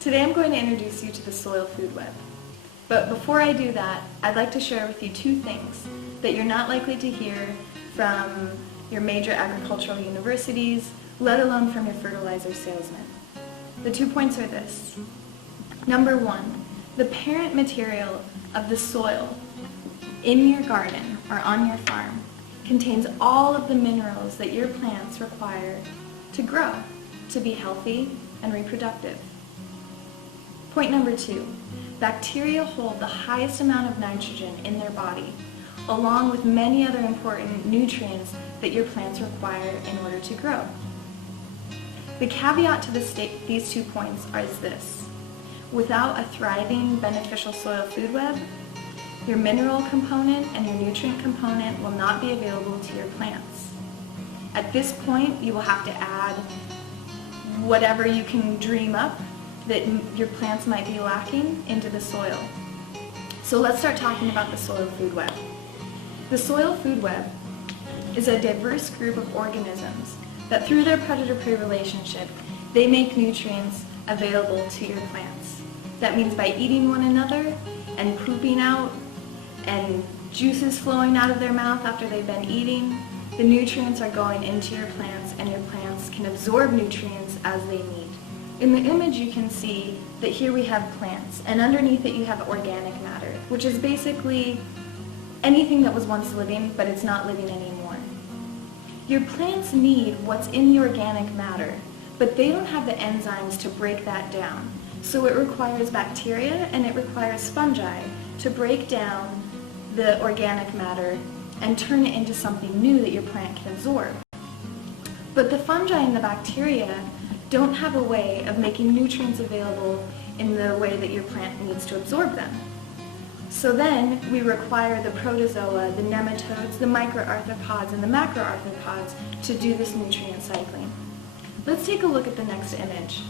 Today I'm going to introduce you to the soil food web. But before I do that, I'd like to share with you two things that you're not likely to hear from your major agricultural universities, let alone from your fertilizer salesman. The 2 points are this. Number one, the parent material of the soil in your garden or on your farm contains all of the minerals that your plants require to grow, to be healthy and reproductive. Point number two, bacteria hold the highest amount of nitrogen in their body, along with many other important nutrients that your plants require in order to grow. The caveat to these 2 points is this. Without a thriving, beneficial soil food web, your mineral component and your nutrient component will not be available to your plants. At this point, you will have to add whatever you can dream up that your plants might be lacking into the soil. So let's start talking about the soil food web. The soil food web is a diverse group of organisms that through their predator-prey relationship, they make nutrients available to your plants. That means by eating one another and pooping out and juices flowing out of their mouth after they've been eating, the nutrients are going into your plants and your plants can absorb nutrients as they need. In the image you can see that here we have plants, and underneath it you have organic matter, which is basically anything that was once living, but it's not living anymore. Your plants need what's in the organic matter, but they don't have the enzymes to break that down. So it requires bacteria and it requires fungi to break down the organic matter and turn it into something new that your plant can absorb. But the fungi and the bacteria don't have a way of making nutrients available in the way that your plant needs to absorb them. So then we require the protozoa, the nematodes, the microarthropods, and the macroarthropods to do this nutrient cycling. Let's take a look at the next image.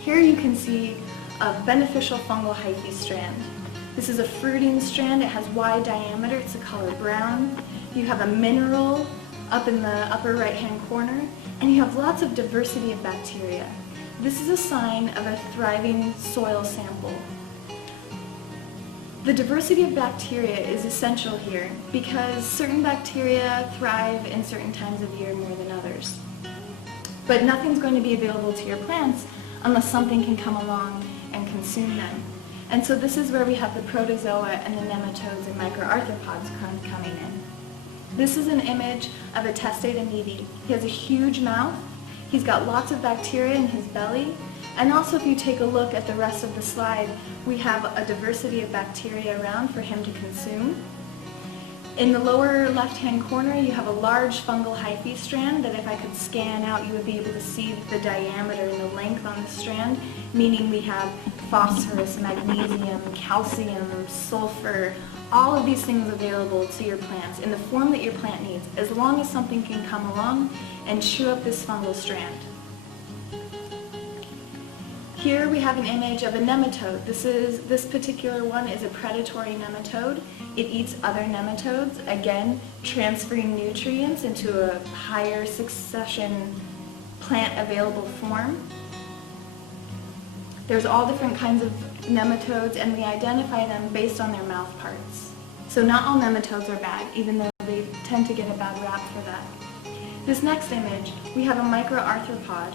Here you can see a beneficial fungal hyphae strand. This is a fruiting strand. It has wide diameter. It's the color brown. You have a mineral up in the upper right-hand corner, and you have lots of diversity of bacteria. This is a sign of a thriving soil sample. The diversity of bacteria is essential here because certain bacteria thrive in certain times of year more than others. But nothing's going to be available to your plants unless something can come along and consume them. And so this is where we have the protozoa and the nematodes and microarthropods coming in. This is an image of a testate amoebae. He has a huge mouth, he's got lots of bacteria in his belly, and also if you take a look at the rest of the slide, we have a diversity of bacteria around for him to consume. In the lower left-hand corner, you have a large fungal hyphae strand that if I could scan out, you would be able to see the diameter and the length on the strand, meaning we have phosphorus, magnesium, calcium, sulfur, all of these things available to your plants in the form that your plant needs, as long as something can come along and chew up this fungal strand. Here we have an image of a nematode. This particular one is a predatory nematode. It eats other nematodes, again transferring nutrients into a higher succession plant available form. There's all different kinds of nematodes and we identify them based on their mouth parts. So not all nematodes are bad, even though they tend to get a bad rap for that. This next image, we have a microarthropod.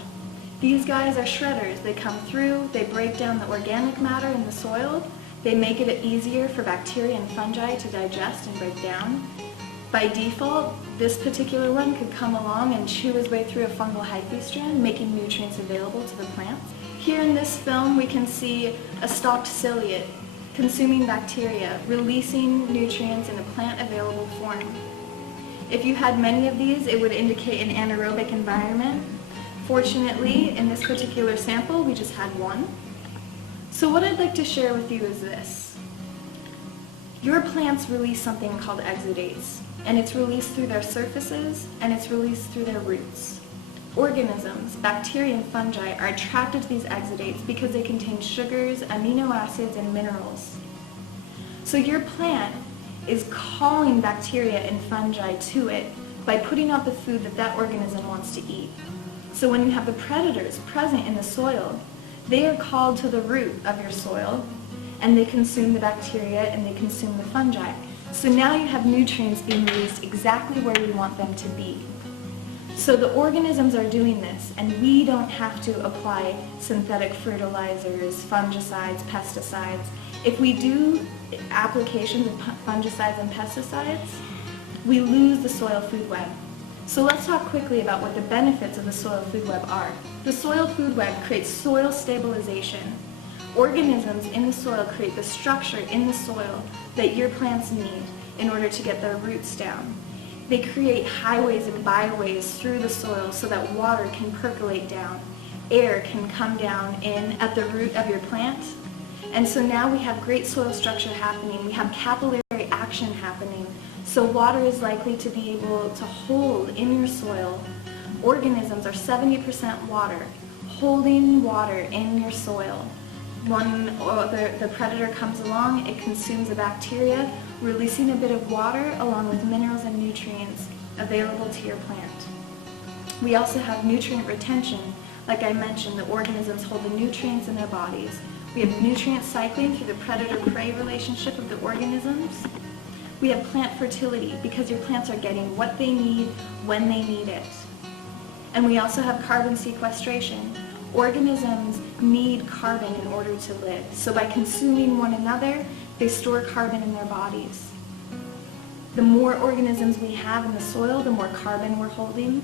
These guys are shredders. They come through, they break down the organic matter in the soil, they make it easier for bacteria and fungi to digest and break down. By default, this particular one could come along and chew his way through a fungal hyphae strand, making nutrients available to the plants. Here in this film, we can see a stalked ciliate consuming bacteria, releasing nutrients in a plant-available form. If you had many of these, it would indicate an anaerobic environment. Fortunately, in this particular sample, we just had one. So what I'd like to share with you is this. Your plants release something called exudates, and it's released through their surfaces, and it's released through their roots. Organisms, bacteria and fungi, are attracted to these exudates because they contain sugars, amino acids, and minerals. So your plant is calling bacteria and fungi to it by putting out the food that that organism wants to eat. So when you have the predators present in the soil, They are called to the root of your soil, and they consume the bacteria and they consume the fungi. So now you have nutrients being released exactly where you want them to be. So the organisms are doing this, and we don't have to apply synthetic fertilizers, fungicides, pesticides. If we do applications of fungicides and pesticides, we lose the soil food web. So let's talk quickly about what the benefits of the soil food web are. The soil food web creates soil stabilization. Organisms in the soil create the structure in the soil that your plants need in order to get their roots down. They create highways and byways through the soil so that water can percolate down. Air can come down in at the root of your plant. And so now we have great soil structure happening. We have capillary action happening. So water is likely to be able to hold in your soil. Organisms are 70% water, holding water in your soil. When the predator comes along, it consumes the bacteria, releasing a bit of water along with minerals and nutrients available to your plant. We also have nutrient retention. Like I mentioned, the organisms hold the nutrients in their bodies. We have nutrient cycling through the predator-prey relationship of the organisms. We have plant fertility because your plants are getting what they need when they need it. And we also have carbon sequestration. Organisms need carbon in order to live. So by consuming one another, they store carbon in their bodies. The more organisms we have in the soil, the more carbon we're holding.